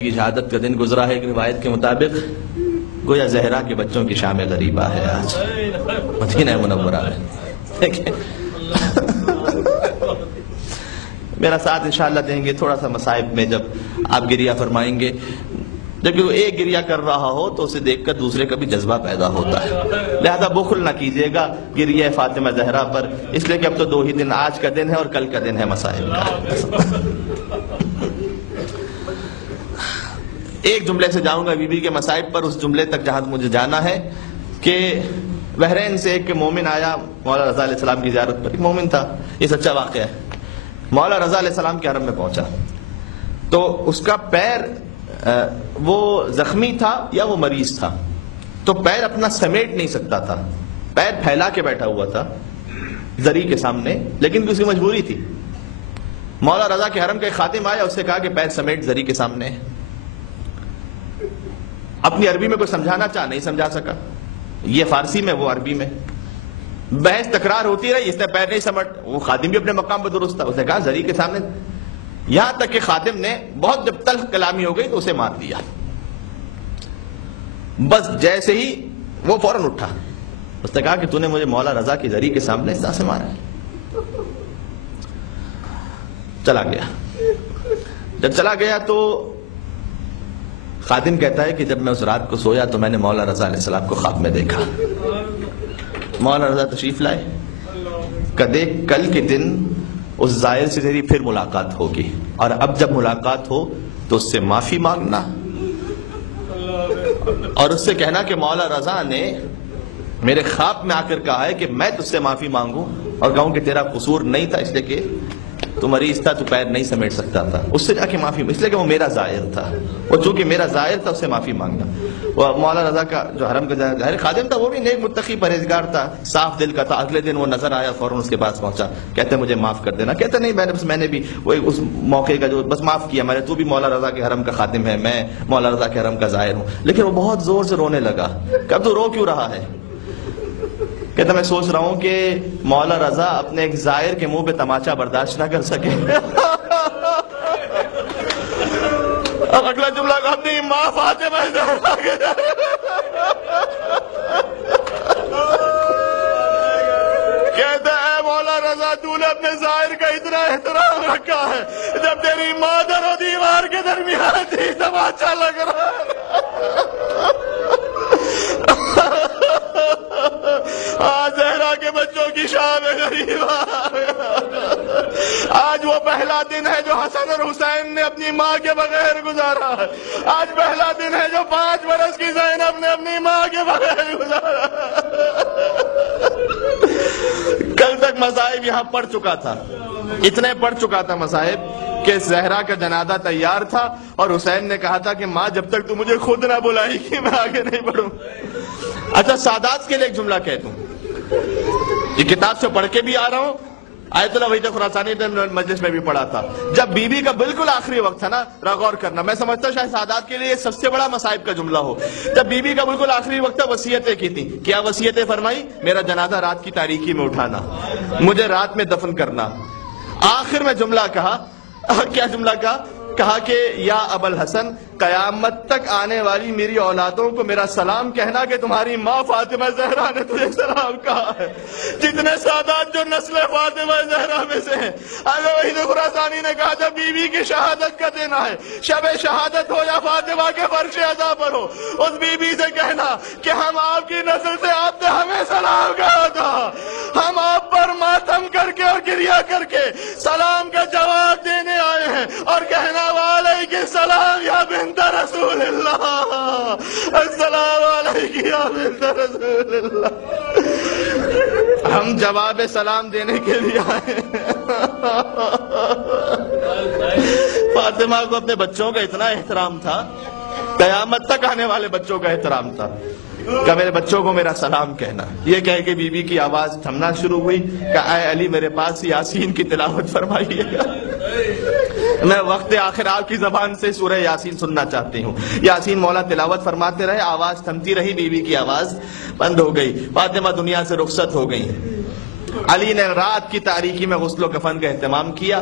کی شہادت کا دن گزرا ہے ایک روایت کے مطابق گویا زہرا کے بچوں کی شام غریبہ ہے آج مدینہ منورہ میں. میرا ساتھ انشاءاللہ دیں گے تھوڑا سا مصائب میں جب آپ گریہ فرمائیں گے. جب وہ ایک گریہ کر رہا ہو تو اسے دیکھ کر دوسرے کا بھی جذبہ پیدا ہوتا ہے. لہذا بخل نہ کیجیے گا گریہ فاطمہ زہرا پر، اس لیے کہ اب تو دو ہی دن، آج کا دن ہے اور کل کا دن ہے مصائب کا. ایک جملے سے جاؤں گا بی بی کے مصائب پر، اس جملے تک جہاں مجھے جانا ہے کہ بحرین سے ایک مومن آیا مولا رضا علیہ السلام کی زیارت پر. ایک مومن تھا، یہ سچا واقعہ ہے. مولا رضا علیہ السلام کے حرم میں پہنچا تو اس کا پیر وہ زخمی تھا یا وہ مریض تھا، تو پیر اپنا سمیٹ نہیں سکتا تھا، پیر پھیلا کے بیٹھا ہوا تھا زری کے سامنے، لیکن اس کی مجبوری تھی. مولا رضا کے حرم کا ایک خادم آیا، اس سے کہا کہ پیر سمیٹ زری کے سامنے. اپنی عربی میں کوئی سمجھانا چاہ، نہیں سمجھا سکا. یہ فارسی میں، وہ عربی میں. بحث تکرار ہوتی رہی، اس نے پیر نہیں سمٹ. وہ خادم بھی اپنے مقام پر درست تھا، اس نے کہا زری کے سامنے. یہاں تک کہ خادم نے بہت جب تلخ کلامی ہو گئی تو اسے مار دیا. بس جیسے ہی وہ فوراً اٹھا، اس نے کہا کہ تو نے مجھے مولا رضا کی زری کے سامنے اس طرح سے مارا ہے. چلا گیا. جب چلا گیا تو خادم کہتا ہے کہ جب میں اس رات کو سویا تو میں نے مولا رضا علیہ السلام کو خواب میں دیکھا. مولا رضا تشریف لائے، کدے کل کے دن اس زائر سے تیری پھر ملاقات ہوگی، اور اب جب ملاقات ہو تو اس سے معافی مانگنا اور اس سے کہنا کہ مولا رضا نے میرے خواب میں آ کر کہا ہے کہ میں تجھ سے معافی مانگوں اور کہوں کہ تیرا قصور نہیں تھا، اس لیے کہ تو مریض تھا، تو پیر نہیں سمیٹ سکتا تھا. اس سے جا کے معافی، اس لیے کہ وہ میرا زائر تھا، وہ چونکہ میرا زائر تھا اس سے معافی مانگنا. وہ مولا رضا کا جو حرم کا ظاہر خادم تھا وہ بھی نیک متقی پرہیزگار تھا، صاف دل کا تھا. اگلے دن وہ نظر آیا، فوراً اس کے پاس پہنچا، کہتے مجھے معاف کر دینا. کہتے نہیں، میں نے بھی وہ اس موقع کا جو بس معاف کیا میں نے، تو بھی مولا رضا کے حرم کا خادم ہے، میں مولا رضا کے حرم کا زائر ہوں. لیکن وہ بہت زور سے رونے لگا. کب تو رو کیوں رہا ہے؟ کہتا میں سوچ رہا ہوں کہ مولا رضا اپنے ایک زائر کے منہ پہ تماچا برداشت نہ کر سکے. اب اگلا جملہ اپنی ماں فاطمہ زہرا کہتا ہے مولا رضا تو نے اپنے زائر کا اتنا احترام رکھا ہے، جب تیری ماں در و دیوار کے درمیان تھی تماچا لگ رہا ہے. آج زہرا کے بچوں کی شام غریبہ. آج وہ پہلا دن ہے جو حسن اور حسین نے اپنی ماں کے بغیر گزارا ہے. آج پہلا دن ہے جو 5 برس کی زینب نے اپنی ماں کے بغیر گزارا. کل تک مصائب یہاں پڑ چکا تھا، اتنے پڑ چکا تھا مصائب کہ زہرا کا جنازہ تیار تھا اور حسین نے کہا تھا کہ ماں جب تک تو مجھے خود نہ بلائی کہ میں آگے نہیں بڑھوں. اچھا سادات کے لیے ایک جملہ کہہ دوں، یہ کتاب سے پڑھ کے بھی آ رہا ہوں، آیت اللہ وحید خراسانی مجلس میں بھی پڑھا تھا. جب بی بی کا بالکل آخری وقت تھا نا، غور کرنا، میں سمجھتا ہوں شاید سادات کے لیے سب سے بڑا مصائب کا جملہ ہو. جب بی بی کا بالکل آخری وقت تھا، وصیتیں کی تھی. کیا وصیتیں فرمائی؟ میرا جنازہ رات کی تاریکی میں اٹھانا، مجھے رات میں دفن کرنا. آخر میں جملہ کہا، کیا جملہ کہا کہ یا ابو الحسن، قیامت تک آنے والی میری اولادوں کو میرا سلام کہنا کہ تمہاری ماں فاطمہ زہرا نے تجھے سلام کہا ہے. جتنے سادات جو نسل فاطمہ زہرا میں سے ہیں، آج وحید خراسانی نے کہا جب بی بی کی شہادت کا دن آئے، شب شہادت ہو یا فاطمہ کے فرش عزا پر ہو، اس بی بی سے کہنا کہ ہم آپ کی نسل سے، آپ نے ہمیں سلام کہا تھا، ہم آپ پر ماتم کر کے اور گریہ کر کے سلام کا جواب دینے آئے ہیں، اور کہنا وعلیکم السلام یا بنت رسول اللہ، السلام علیکم یا بنت رسول اللہ. ہم جواب سلام دینے کے لیے آئے. فاطمہ کو اپنے بچوں کا اتنا احترام تھا، قیامت تک آنے والے بچوں کا احترام تھا کہ میرے بچوں کو میرا سلام کہنا. یہ کہہ کے بی بی کی آواز تھمنا شروع ہوئی کہ اے علی میرے پاس یاسین کی تلاوت فرمائیے گا. میں وقت آخر آپ کی زبان سے سورہ یاسین سننا چاہتی ہوں. یاسین مولا تلاوت فرماتے رہے، آواز تھمتی رہی، بی بی کی آواز بند ہو گئی. فاطمہ دنیا سے رخصت ہو گئی. علی نے رات کی تاریکی میں غسل و کفن کا اہتمام کیا،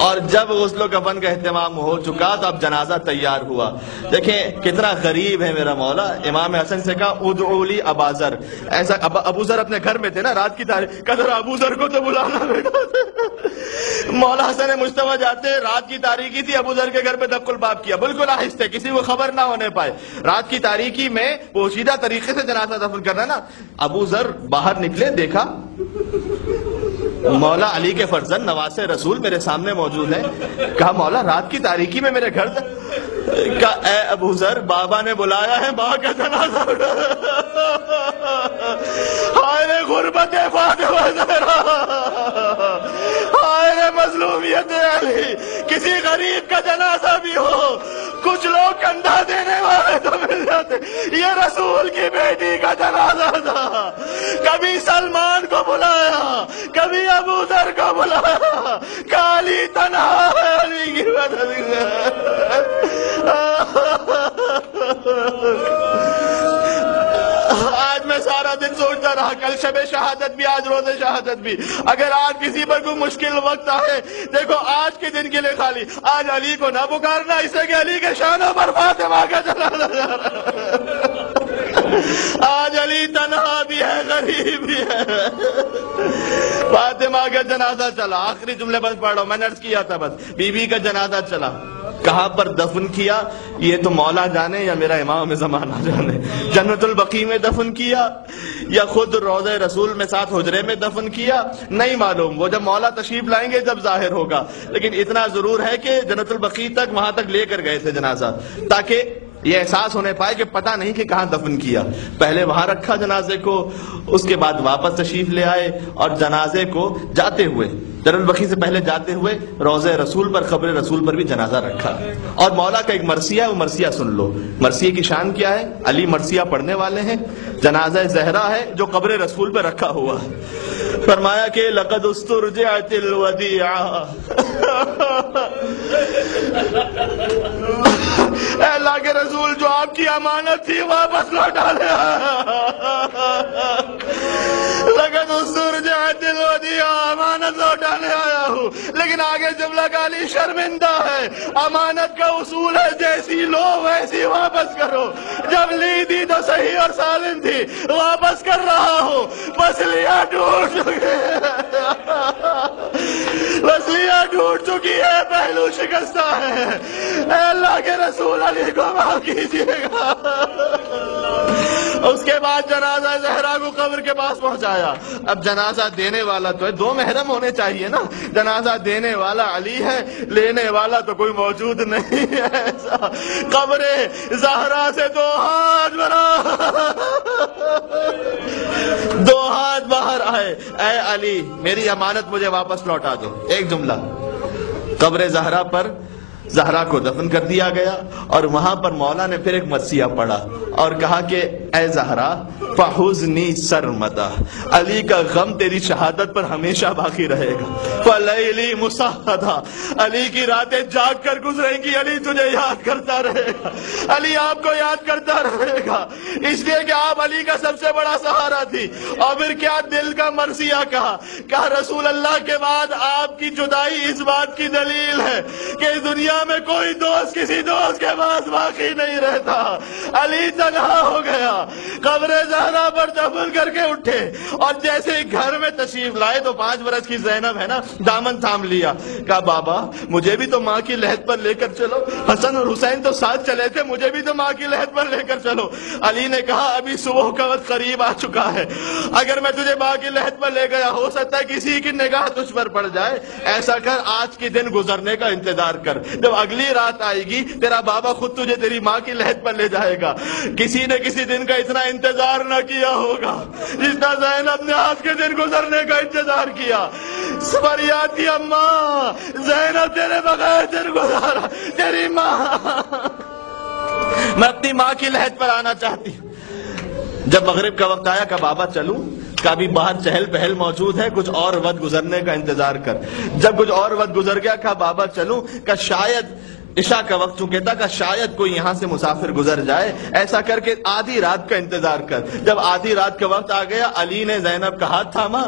اور جب غسل و کفن کا اہتمام ہو چکا تو اب جنازہ تیار ہوا۔ دیکھیں کتنا غریب ہے میرا مولا۔ امام حسن سے کہا ادعو لی ابا ذر، ایسا ابو ذر اپنے گھر میں تھے نا، رات کی تاریخ کہ ذرا ابو ذر کو تو بلانا بیٹا۔ مولا حسن مصطفیٰ جاتے، رات کی تاریکی تھی، ابو ذر کے گھر پہ دق الباب کیا، بالکل آہستہ، کسی کو خبر نہ ہونے پائے۔ رات کی تاریکی میں پوشیدہ طریقے سے جنازہ دفن کرنا نا۔ ابو ذر باہر نکلے، دیکھا مولا علی کے فرزند نواسے رسول میرے سامنے موجود ہیں۔ کہا مولا رات کی تاریکی میں میرے گھر کہا اے ابو ذر، بابا نے بلایا ہے، ماں کا جنازہ اٹھا۔ ہائے غربت فاطمہ زہرا، ہائے مظلومیت علی، کسی غریب کا جنازہ بھی ہو، کچھ لوگ کندھا دینے والے تو مل جاتے، یہ رسول کی بیٹی کا جنازہ تھا۔ کبھی سلمان کو بلایا، کبھی ابو ذر کو بلایا، کالی تنہا ہے علی کی مدد۔ آج میں سارا دن سوچتا رہا، کل شب شہادت بھی، آج روز شہادت بھی، اگر آج کسی پر کوئی مشکل وقت آئے، دیکھو آج کے دن کے لیے خالی آج علی کو نہ پکارنا، اسے کہ علی کے شانوں پر فاطمہ کا جنازہ جا رہا ہے۔ آج علی تنہا بھی ہے، غریب بھی ہے۔ فاطمہ کا جنازہ چلا، آخری جملے بس پڑھ رہا ہوں، میں نے عرض کیا تھا بس، بی بی کا جنازہ چلا، کہاں پر دفن کیا یہ تو مولا جانے یا میرا امام زمانہ جانے۔ جنت البقیع میں دفن کیا یا خود روضہ رسول میں ساتھ حجرے میں دفن کیا، نہیں معلوم، وہ جب مولا تشریف لائیں گے جب ظاہر ہوگا، لیکن اتنا ضرور ہے کہ جنت البقیع تک، وہاں تک لے کر گئے تھے جنازہ، تاکہ یہ احساس ہونے پائے کہ پتہ نہیں کہ کہاں دفن کیا۔ پہلے وہاں رکھا جنازے کو، اس کے بعد واپس تشریف لے آئے، اور جنازے کو جاتے ہوئے، جنت البقیع سے پہلے جاتے ہوئے روضہ رسول پر، قبر رسول پر بھی جنازہ رکھا۔ اور مولا کا ایک مرثیہ ہے، وہ مرثیہ سن لو۔ مرثیے کی شان کیا ہے؟ علی مرثیہ پڑھنے والے ہیں، جنازہ زہرا ہے جو قبر رسول پر رکھا ہوا ہے۔ فرمایا کہ لقد استرجعت الودیعہ، اے اللہ کے رسول جو آپ کی امانت تھی واپس لوٹا لے۔ لقد استرجعت الودیعہ، امانت لوٹا لے آیا ہوں، لیکن آگے جملہ کا علی شرمندہ ہے، امانت کا اصول ہے جیسی لو ویسی واپس کرو، جب لی تھی تو صحیح اور سالم تھی، واپس کر رہا ہوں، پسلیاں ٹوٹ چکے، پسلیاں ٹوٹ چکی ہے، پہلو شکستہ ہے، اے اللہ کے رسول علی کو معاف کیجیے گا۔ اس کے بعد جنازہ زہرا کو قبر کے پاس پہنچایا۔ اب جنازہ دینے والا تو ہے، دو محرم ہونے چاہیے نا، جنازہ دینے والا علی ہے، لینے والا تو کوئی موجود نہیں ہے ایسا۔ قبر زہرا سے دو ہاتھ بڑھا، دو ہاتھ باہر آئے، اے علی میری امانت مجھے واپس لوٹا دو۔ ایک جملہ، قبر زہرا پر زہرا کو دفن کر دیا گیا، اور وہاں پر مولا نے پھر ایک مرثیہ پڑھا اور کہا کہ اے زہرا فحزنی سرمدا، علی کا غم تیری شہادت پر ہمیشہ باقی رہے گا۔ فلیلی مسہدا، علی کی راتیں جاگ کر گزریں گی، علی تجھے یاد کرتا رہے گا، علی آپ کو یاد کرتا رہے گا، اس لیے کہ آپ علی کا سب سے بڑا سہارا تھی۔ اور پھر کیا دل کا مرثیہ کہا رسول اللہ کے بعد آپ کی جدائی اس بات کی دلیل ہے کہ اس دنیا میں کوئی دوست کسی دوست کے پاس باقی نہیں رہتا۔ علی تنہا ہو گیا، قبر زہرا پر دفن کر کے اٹھے، اور جیسے گھر میں تشریف لائے تو 5 برس کی زینب ہے نا، دامن تھام لیا، کہا بابا مجھے بھی تو ماں کی لحد پر لے کر چلو، حسن اور حسین تو ساتھ چلے تھے، مجھے بھی تو ماں کی لحد پر لے کر چلو۔ علی نے کہا ابھی صبح کا وقت قریب آ چکا ہے، اگر میں تجھے ماں کی لحد پر لے گیا ہو سکتا ہے کسی کی نگاہ تجھ پر پڑ جائے، ایسا کر آج کے دن گزرنے کا انتظار کر، جب اگلی رات آئے گی تیرا بابا خود تجھے تیری ماں کی لحد پر لے جائے گا۔ کسی نے کسی دن کا اتنا انتظار نہ کیا ہوگا جتنا زینب نے آج کے دن گزرنے کا انتظار کیا۔ فریاد کی اماں زینب تیرے بغیر دن گزارا، تیری ماں، میں اپنی ماں کی لحد پر آنا چاہتی ہوں۔ جب مغرب کا وقت آیا کہ بابا چلوں، کبھی باہر چہل پہل موجود ہے، کچھ اور وقت گزرنے کا انتظار کر۔ جب کچھ اور وقت گزر گیا کہ بابا چلوں، کہ شاید عشاء کا وقت چونکہ تھا، کہ شاید کوئی یہاں سے مسافر گزر جائے، ایسا کر کے آدھی رات کا انتظار کر۔ جب آدھی رات کا وقت آ گیا، علی نے زینب کا ہاتھ تھاما،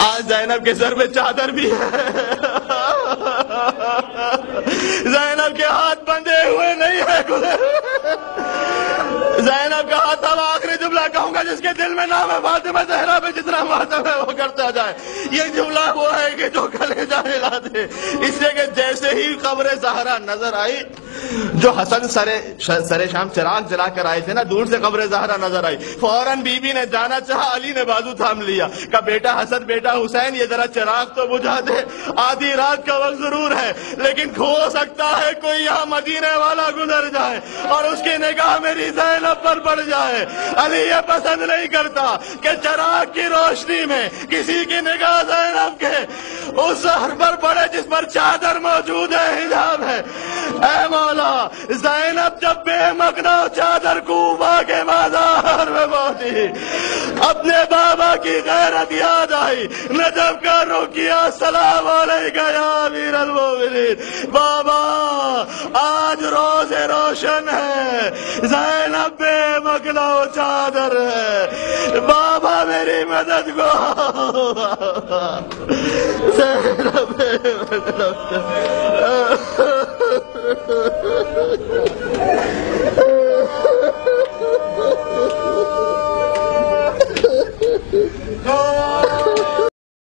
آج زینب کے سر میں چادر بھی ہے، زینب کے ہاتھ بندھے ہوئے نہیں ہے، زینب کا ہاتھ اب آخری جملہ کہوں گا جس کے دل میں نام ہے فاطمہ زہرا پہ جتنا ماتم ہے وہ کرتا جائے. یہ جملہ وہ ہے کہ جو کلیجہ ہلا دے، اس لیے کہ جیسے ہی قبر زہرا نظر آئی، جو حسن سر شام چراغ جلا کر آئے تھے نا، دور سے قبر زہرا نظر آئی، فوراً بی بی نے جانا چاہا، علی نے بازو تھام لیا، کہا بیٹا حسن بیٹا حسین یہ ذرا چراغ تو بجھا دے، آدھی رات کا وقت ضرور ہے لیکن ہو سکتا ہے کوئی یہاں مدینے والا گزر جائے اور اس کی نگاہ میری زینب پر پڑ جائے. علی یہ پسند نہیں کرتا کہ چراغ کی روشنی میں کسی کی نگاہ زینب کے اس سر پر پڑے جس پر چادر موجود ہے، حجاب ہے. اے مولا، زینب جب بے مقنا چادر کوفہ کے بازار میں پہنچی، اپنے بابا کی غیرت یاد آئی، نجف کا رخ کیا، السلام علیکہ یا امیر المومنین. بابا آج روز روشن ہے، زینب بے مقنا چادر ہے، بابا میری مدد کو. زینب بے مقنا